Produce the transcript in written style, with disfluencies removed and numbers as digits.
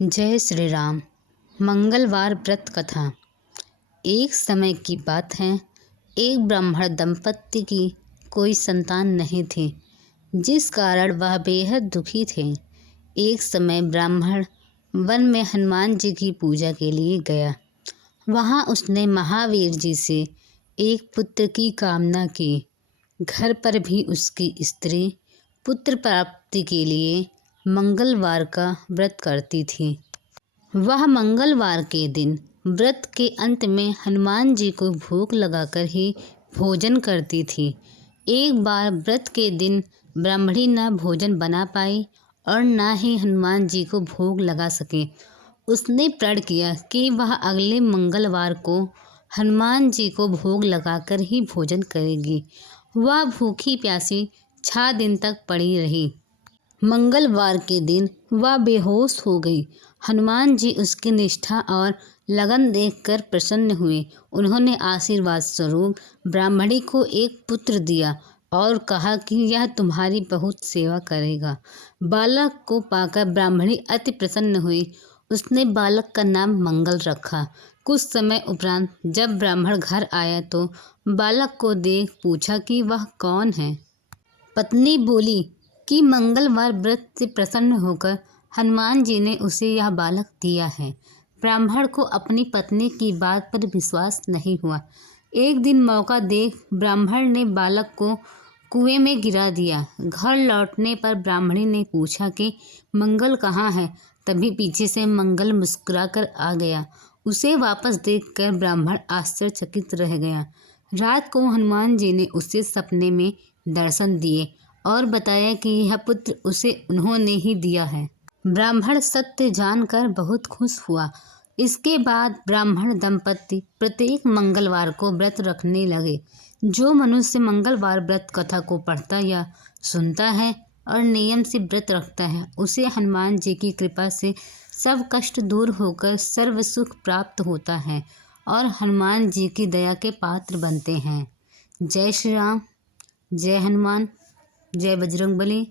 जय श्री राम। मंगलवार व्रत कथा। एक समय की बात है, एक ब्राह्मण दंपत्ति की कोई संतान नहीं थी, जिस कारण वह बेहद दुखी थे। एक समय ब्राह्मण वन में हनुमान जी की पूजा के लिए गया। वहाँ उसने महावीर जी से एक पुत्र की कामना की। घर पर भी उसकी स्त्री पुत्र प्राप्ति के लिए मंगलवार का व्रत करती थी। वह मंगलवार के दिन व्रत के अंत में हनुमान जी को भोग लगाकर ही भोजन करती थी। एक बार व्रत के दिन ब्राह्मणी न भोजन बना पाई और न ही हनुमान जी को भोग लगा सके। उसने प्रण किया कि वह अगले मंगलवार को हनुमान जी को भोग लगाकर ही भोजन करेगी। वह भूखी प्यासी 6 दिन तक पड़ी रही। मंगलवार के दिन वह बेहोश हो गई। हनुमान जी उसकी निष्ठा और लगन देखकर प्रसन्न हुए। उन्होंने आशीर्वाद स्वरूप ब्राह्मणी को एक पुत्र दिया और कहा कि यह तुम्हारी बहुत सेवा करेगा। बालक को पाकर ब्राह्मणी अति प्रसन्न हुई। उसने बालक का नाम मंगल रखा। कुछ समय उपरांत जब ब्राह्मण घर आया तो बालक को देख पूछा कि वह कौन है। पत्नी बोली कि मंगलवार व्रत से प्रसन्न होकर हनुमान जी ने उसे यह बालक दिया है। ब्राह्मण को अपनी पत्नी की बात पर विश्वास नहीं हुआ। एक दिन मौका देख ब्राह्मण ने बालक को कुएं में गिरा दिया। घर लौटने पर ब्राह्मणी ने पूछा कि मंगल कहाँ है। तभी पीछे से मंगल मुस्कुराकर आ गया। उसे वापस देखकर ब्राह्मण आश्चर्यचकित रह गया। रात को हनुमान जी ने उसे सपने में दर्शन दिए और बताया कि यह पुत्र उसे उन्होंने ही दिया है। ब्राह्मण सत्य जानकर बहुत खुश हुआ। इसके बाद ब्राह्मण दंपत्ति प्रत्येक मंगलवार को व्रत रखने लगे। जो मनुष्य मंगलवार व्रत कथा को पढ़ता या सुनता है और नियम से व्रत रखता है, उसे हनुमान जी की कृपा से सब कष्ट दूर होकर सर्व सुख प्राप्त होता है और हनुमान जी की दया के पात्र बनते हैं। जय श्री राम, जय हनुमान, जय बजरंगबली।